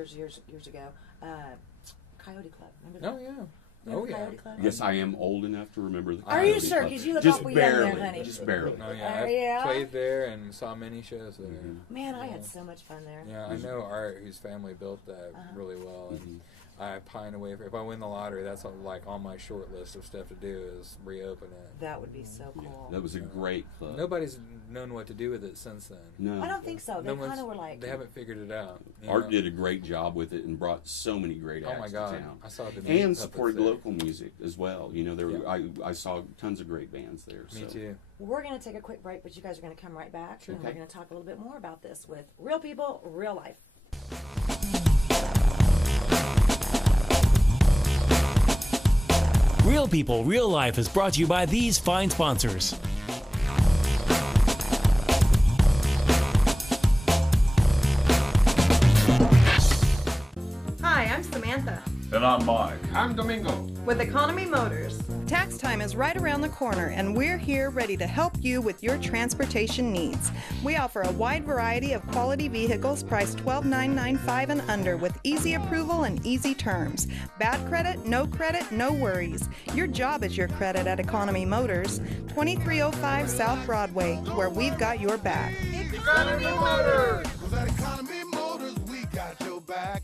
Coyote Club. Remember that? Oh, yeah. Remember Coyote Club? Yes, I am old enough to remember the Are you sure? Because you look awful young there, honey. Just barely. Oh, yeah. I played there and saw many shows there. Man, I had so much fun there. Yeah, I know Art, whose family built that really well. And I pine away for, if I win the lottery, that's like on my short list of stuff to do is reopen it. That would be so cool. That was a great club. Nobody's known what to do with it since then. No. I don't think so. They kind of were like... They haven't figured it out. Art did a great job with it and brought so many great acts to town. I saw the and supported local music as well. You know, there were, I saw tons of great bands there. Me too. We're going to take a quick break, but you guys are going to come right back. Sure. And we're going to talk a little bit more about this with real people, real life. Real People, Real Life is brought to you by these fine sponsors. Hi, I'm Samantha. And I'm Mike. I'm Domingo. With Economy Motors. Tax time is right around the corner, and we're here ready to help you with your transportation needs. We offer a wide variety of quality vehicles priced $12,995 and under with easy approval and easy terms. Bad credit, no worries. Your job is your credit at Economy Motors, 2305 South Broadway, where we've got your back. Economy Motors! 'Cause at Economy Motors, we got your back.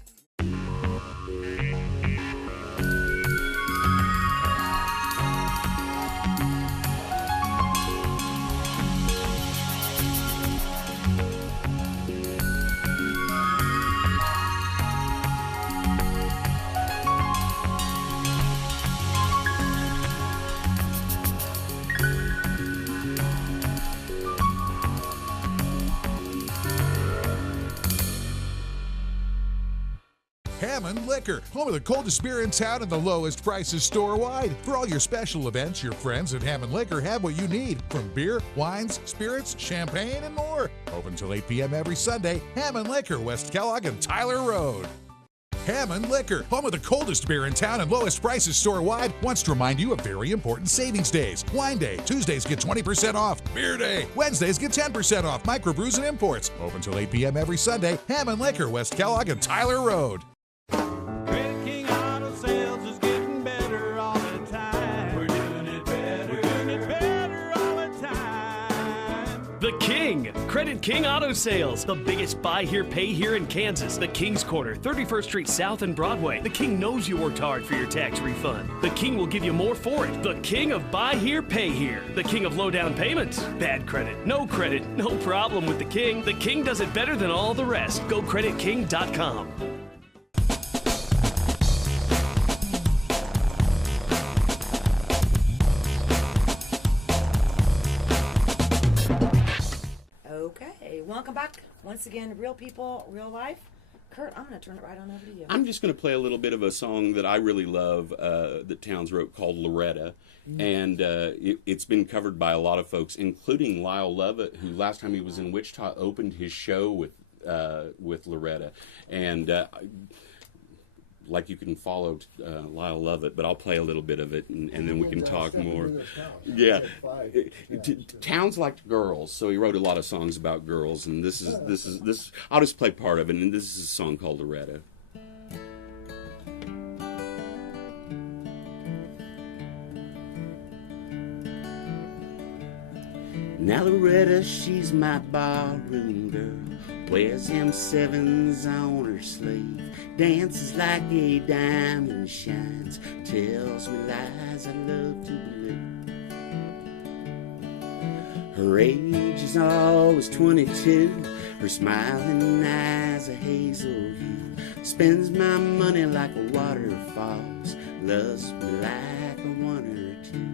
Hammond Liquor, home of the coldest beer in town and the lowest prices store-wide. For all your special events, your friends at Hammond Liquor have what you need, from beer, wines, spirits, champagne, and more. Open till 8 p.m. every Sunday. Hammond Liquor, West Kellogg and Tyler Road. Hammond Liquor, home of the coldest beer in town and lowest prices store-wide, wants to remind you of very important savings days. Wine Day, Tuesdays get 20% off. Beer Day, Wednesdays get 10% off. Microbrews and imports. Open till 8 p.m. every Sunday. Hammond Liquor, West Kellogg and Tyler Road. Credit King Auto Sales is getting better all the time. We're doing it better. We're doing it better all the time. The King, Credit King Auto Sales, the biggest buy here, pay here in Kansas. The King's Corner, 31st Street South and Broadway. The King knows you worked hard for your tax refund. The King will give you more for it. The King of buy here, pay here. The King of low down payments. Bad credit, no problem with the King. The King does it better than all the rest. GoCreditKing.com. welcome back once again. Real people, real life. Kurt, I'm going to turn it right on over to you. I'm just going to play a little bit of a song that I really love that Towns wrote called Loretta. And it's been covered by a lot of folks, including Lyle Lovett, who last time he was in Wichita opened his show with Loretta. And like you can follow Lyle Lovett, but I'll play a little bit of it, and then we can talk more. Yeah, Towns liked girls, so he wrote a lot of songs about girls, and this is. I'll just play part of it, and this is a song called Loretta. Now Loretta, she's my barroom girl, wears them sevens on her sleeve, dances like a diamond shines, tells me lies I love to believe. Her age is always 22, her smiling eyes a hazel hue, spends my money like waterfalls, loves me like a one or two.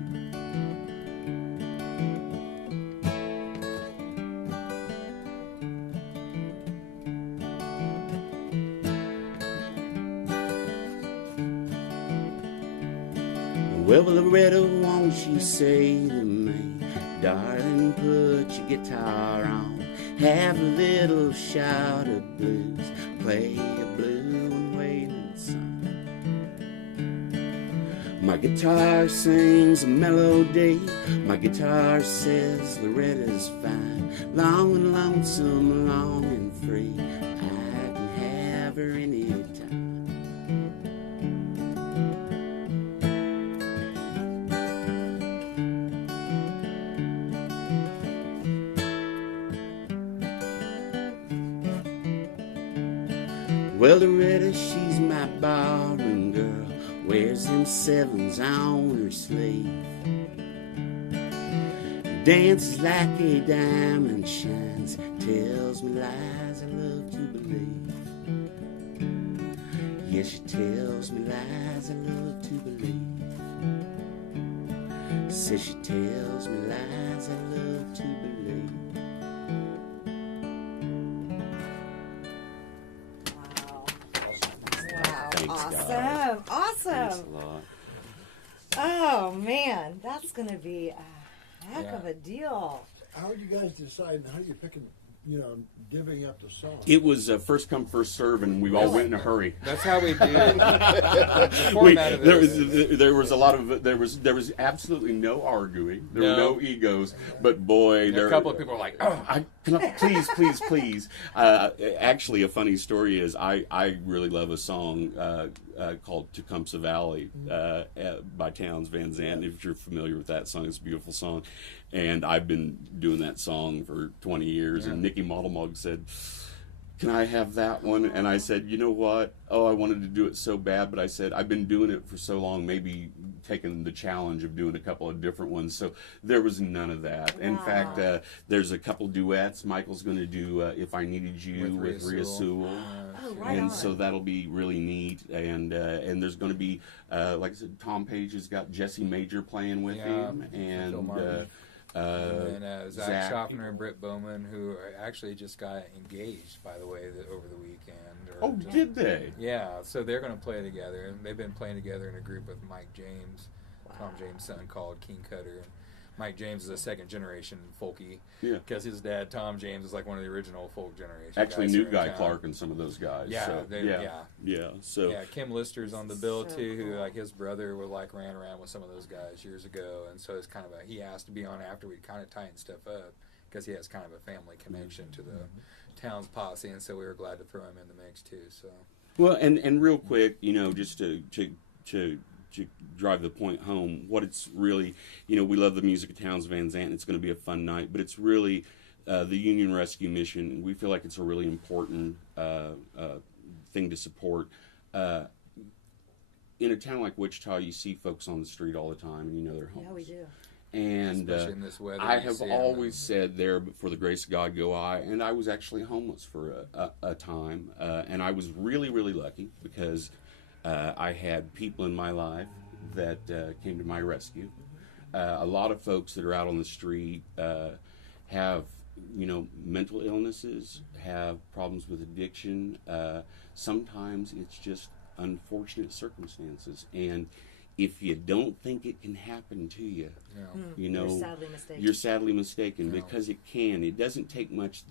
Well, Loretta, won't you say to me, darling, put your guitar on, have a little shot of blues, play a blue and wailing song. My guitar sings a melody, my guitar says Loretta's fine, long and lonesome, long and free, I can have her anytime. Well, Loretta, she's my barroom girl, wears them sevens on her sleeve, dances like a diamond shines, tells me lies I love to believe. Yes, she tells me lies I love to believe. Says she tells me lies I love to believe. Awesome. Thanks a lot. Oh, man. That's going to be a heck of a deal. How are you guys deciding? How are you picking, divvying up the song? It was first come, first serve, and we all went in a hurry. That's how we do it. The format of it there was a lot of there was absolutely no arguing. There were no egos, but boy, a couple of people were like, "Oh, please." Actually, a funny story is I really love a song called Tecumseh Valley by Townes Van Zandt. If you're familiar with that song, it's a beautiful song. And I've been doing that song for 20 years. Yeah. And Nikki Modelmog said, "Can I have that one?" And I said, "You know what? Oh, I wanted to do it so bad, but I said, I've been doing it for so long, maybe taking the challenge of doing a couple of different ones." So there was none of that. Wow. In fact, there's a couple duets. Michael's going to do If I Needed You with Rhea Sewell. And so that'll be really neat. And there's going to be, like I said, Tom Page has got Jesse Major playing with him. And Zach Schaffner and Britt Bowman, who actually just got engaged, by the way, over the weekend. Did they? Yeah, so they're going to play together. And they've been playing together in a group with Mike James, Tom James' son, called King Cutter. Mike James is a second-generation folkie, because his dad, Tom James, is like one of the original folk generation. Actually, knew Guy Clark and some of those guys. Kim Lister's on the bill too, who like his brother ran around with some of those guys years ago, and so it's kind of he asked to be on after we kind of tightened stuff up because he has kind of a family connection to the Townes posse, and so we were glad to throw him in the mix too. So well, and real quick, just to drive the point home, what it's really, we love the music of Townes Van Zandt. It's going to be a fun night, but it's really the Union Rescue Mission. We feel like it's a really important thing to support. In a town like Wichita, you see folks on the street all the time, and they're homeless. Yeah, we do. And especially in this weather, I have always said, "There, but for the grace of God go I." And I was actually homeless for a time, and I was really, really lucky because I had people in my life that came to my rescue. A lot of folks that are out on the street have mental illnesses, have problems with addiction. Sometimes it's just unfortunate circumstances, and if you don't think it can happen to you, you're sadly mistaken because it can. It doesn't take much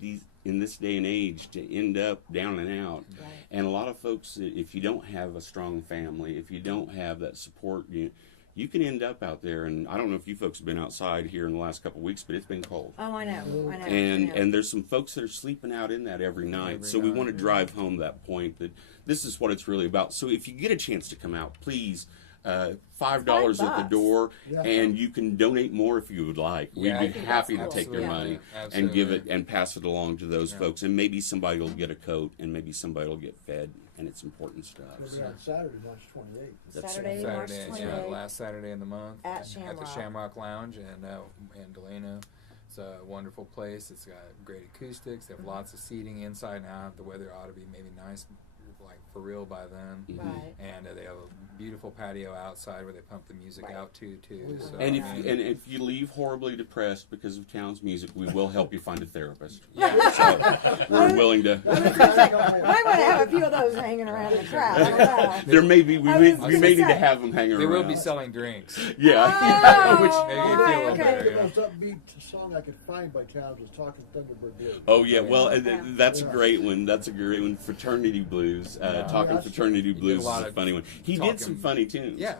in this day and age to end up down and out. Right. And a lot of folks, if you don't have a strong family, if you don't have that support, you can end up out there. And I don't know if you folks have been outside here in the last couple of weeks, but it's been cold. Oh, I know. And there's some folks that are sleeping out in that every night. So we want to drive home that point that this is what it's really about. So if you get a chance to come out, please. $5 at the door, and you can donate more if you would like. We'd be happy to take your money and give it and pass it along to those folks, and maybe somebody will get a coat, and maybe somebody will get fed, and it's important stuff. It'll be on Saturday, March 28th. Saturday, March 28th. Last Saturday in the month at the Shamrock Lounge in Delano. It's a wonderful place. It's got great acoustics. They have lots of seating inside and out. The weather ought to be maybe nice, like for real by then. Right. And they have a beautiful patio outside where they pump the music out to too. So, and if you leave horribly depressed because of Town's music, we will help you find a therapist. Yeah. So we're willing to. I want to have a few of those hanging around the crowd. I don't know. There may be. We may need to have them hang around. They will be selling drinks. Yeah. Which maybe you feel a little better. The most upbeat song I could find by Towns was "Talking Thunderbird Blues." Oh yeah, well that's a great one. That's a great one. Fraternity Blues. Talking Fraternity Blues is a funny one. He did some funny tunes. Yeah.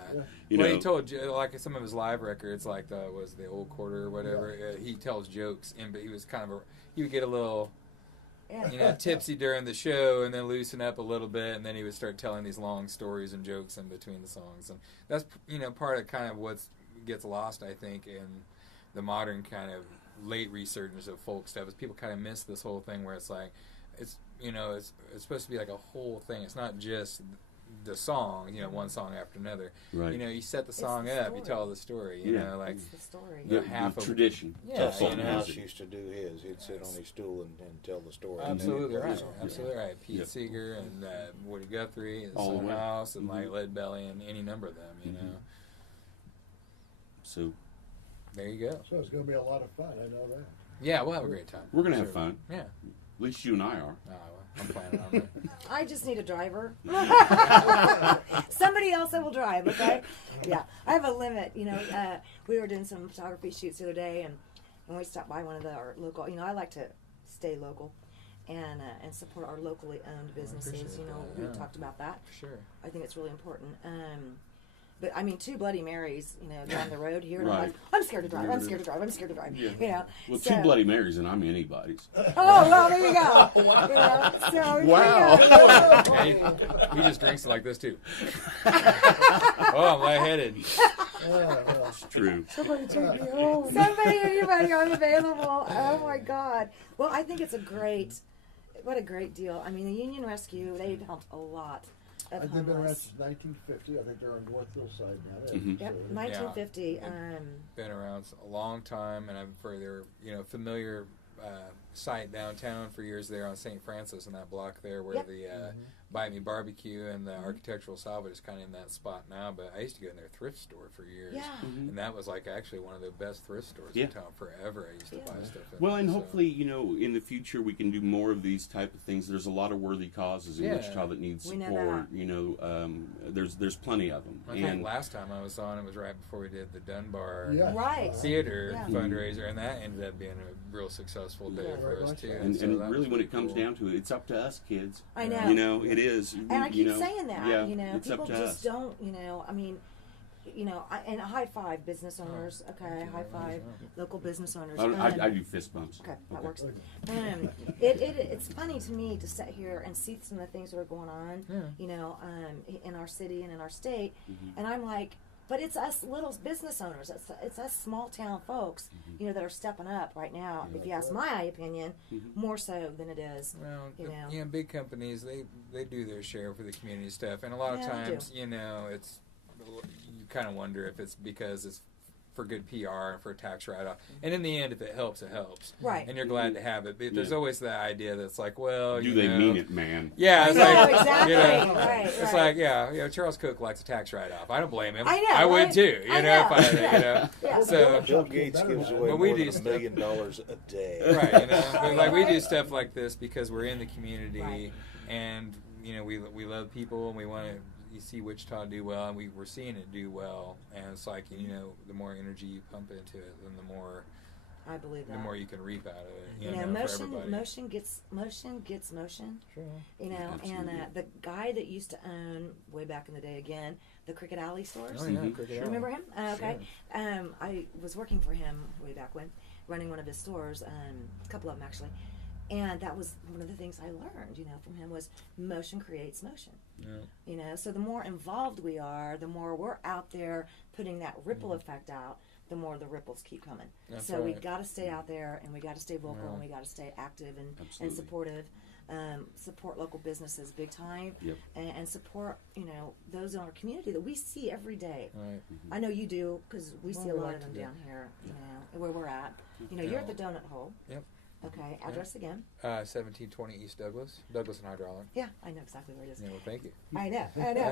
He told, like some of his live records, like the Old Quarter or whatever. He tells jokes, but he was he would get a little, tipsy during the show, and then loosen up a little bit, and then he would start telling these long stories and jokes in between the songs, and that's part of kind of what gets lost, I think, in the modern kind of late resurgence of folk stuff. Is people kind of miss this whole thing where it's like, it's supposed to be like a whole thing. It's not just the song, one song after another. Right. You set the song up, you tell the story. Like it's the story. The tradition. Yeah, House used to do his. He'd sit on his stool and tell the story. Absolutely right. Absolutely right. Pete Seeger and Woody Guthrie and Son House and like Lead Belly and any number of them. You know. So there you go. So it's going to be a lot of fun. I know that. Yeah, we'll have a great time. We're going to have fun. Yeah. At least you and I are. I'm planning on it. I just need a driver. Somebody else that will drive, okay? Yeah. I have a limit. We were doing some photography shoots the other day, and we stopped by one of our local, I like to stay local and support our locally owned businesses. We talked about that. Sure. I think it's really important. But I mean, 2 Bloody Marys, down the road here. And Right. I'm scared to drive. I'm scared to drive. I'm scared to drive. Yeah. Well, 2 Bloody Marys, and I'm anybody's. Oh, well, there you go. So wow. He just drinks like this too. I'm lightheaded. It's true. Somebody take me home. Somebody, anybody, I'm available. Oh my God. Well, I think it's what a great deal. I mean, the Union Rescue, they've helped a lot. They've been around since 1950. I think they're on North Hillside now. Yep, 1950. Been around a long time, and I'm for their familiar site downtown for years there on St. Francis in that block there where the Bite Me Barbecue and the Architectural Salvage is kind of in that spot now. But I used to go in their thrift store for years, and that was like actually one of the best thrift stores in town forever. I used to buy stuff. Well, and hopefully, in the future we can do more of these type of things. There's a lot of worthy causes in Wichita that need support. There's plenty of them. I think last time I was on, it was right before we did the Dunbar Right. Theater fundraiser, and that ended up being a real successful day for us too. And really, when it comes down to it, it's up to us, kids. I know. It is. And I keep saying that. Yeah, it's people up to just us. don't. I mean, and high five business owners. Okay, high five local business owners. I do fist bumps. Okay, that works. It's funny to me to sit here and see some of the things that are going on. In our city and in our state, and I'm like. But it's us little business owners. It's us small town folks, that are stepping up right now. If you ask my opinion, more so than it is. Well, big companies they do their share for the community stuff, and a lot of times, it's you kind of wonder if it's because it's for good PR and for a tax write-off. And in the end, if it helps, it helps. Right. And you're glad to have it. But there's always the idea that's like, well, Do you they know, mean it, man? Yeah, it's I know, like exactly. you know, Right, it's right. like Charles Cook likes a tax write-off. I don't blame him. I know, I would right? too. I You know, know. if I, you know. Yeah. So Bill Gates gives away But we more do than stuff- $1 million a day. Right, you know, but like we do stuff like this because we're in the community, Right. and you know we love people and we want to see Wichita do well, and we're seeing it do well, and it's like, you know, the more energy you pump into it, then the more I believe that. the more you can reap out of it. You You know, know, for motion everybody. gets motion. Sure. You know, and the guy that used to own way back in the day again, the Cricket Alley stores. Oh yeah, Cricket Alley. Remember him? Okay. Sure. I was working for him way back when, running one of his stores, a couple of them actually, and that was one of the things I learned, you know, from him was motion creates motion. Yeah. You know, so the more involved we are, the more we're out there putting that ripple effect out, the more the ripples keep coming. That's so we right. got to stay out there, and we got to stay vocal, Yeah. and we got to stay active and Absolutely. supportive. Support local businesses big time, Yep. and support, you know, those in our community that we see every day. Right. I know you do, because we see a we lot like of them to do. down here, you know, where we're at. You know, you're at the donut hole. Yep. Okay, address again. 1720 East Douglas and Hydraulic. Yeah, I know exactly where it is. Yeah, well, thank you. I know,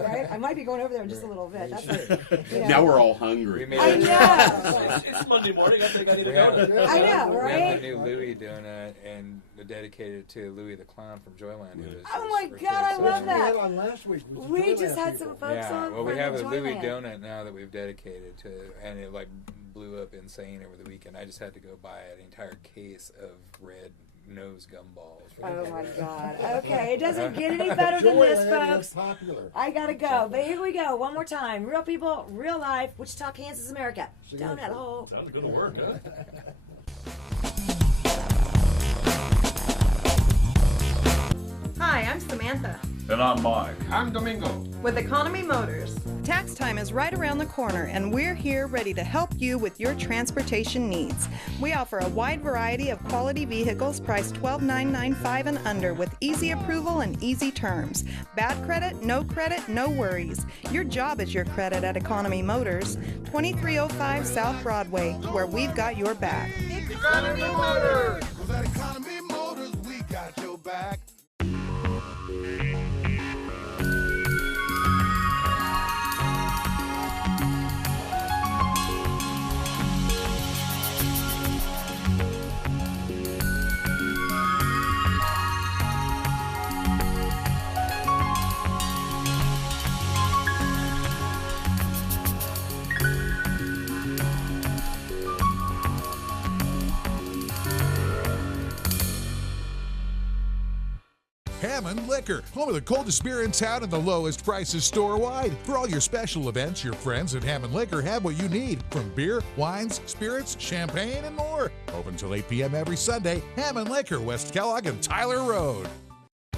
right? I might be going over there in just a little bit. That's it. You know. Now we're all hungry. We made I it. know. It's Monday morning. I think I need to We have, go. I know, We right? have the new Louis donut and dedicated to Louis the Clown from Joyland. Who is Oh my his God, I birthday. love We that. had on last week. was the We Joyland just had people. some folks Yeah, on well, we from have a Louis Joyland. donut now that we've dedicated to, and it like blew up insane over the weekend. I just had to go buy an entire case of red nose gumballs. for the Oh my donut. God. Okay, it doesn't get any better than this, Joyland is folks. popular. I gotta go, but here we go. One more time. Real people, real life. Wichita, Kansas, America. See you Donut later. hole. Sounds good to work, huh? Hi, I'm Samantha And I'm Mike. I'm Domingo. with Economy Motors. Tax time is right around the corner, and we're here ready to help you with your transportation needs. We offer a wide variety of quality vehicles priced $12,995 and under with easy approval and easy terms. Bad credit, no worries. Your job is your credit at Economy Motors, 2305 South Broadway, where we've got your back. Economy Motors. 'Cause at Economy Motors, we got your back. Hammond Liquor, home of the coldest beer in town and the lowest prices store-wide. For all your special events, your friends at Hammond Liquor have what you need, from beer, wines, spirits, champagne, and more. Open till 8 p.m. every Sunday. Hammond Liquor, West Kellogg and Tyler Road.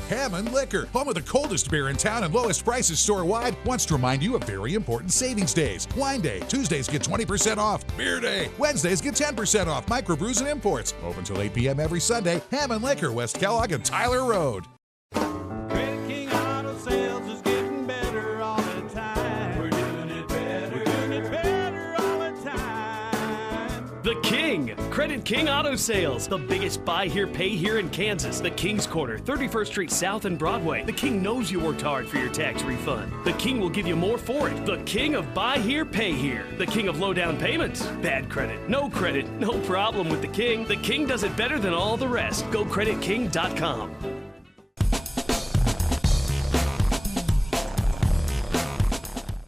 Hammond Liquor, home of the coldest beer in town and lowest prices store-wide, wants to remind you of very important savings days. Wine Day, Tuesdays get 20% off. Beer Day, Wednesdays get 10% off. Microbrews and imports. Open till 8 p.m. every Sunday. Hammond Liquor, West Kellogg and Tyler Road. Credit King Auto Sales is getting better all the time. We're doing it better. We're doing it better all the time. The King, Credit King Auto Sales, the biggest buy here, pay here in Kansas. The King's Corner, 31st Street South and Broadway. The King knows you worked hard for your tax refund. The King will give you more for it. The King of buy here, pay here. The King of low down payments. Bad credit, no problem with the King. The King does it better than all the rest. GoCreditKing.com.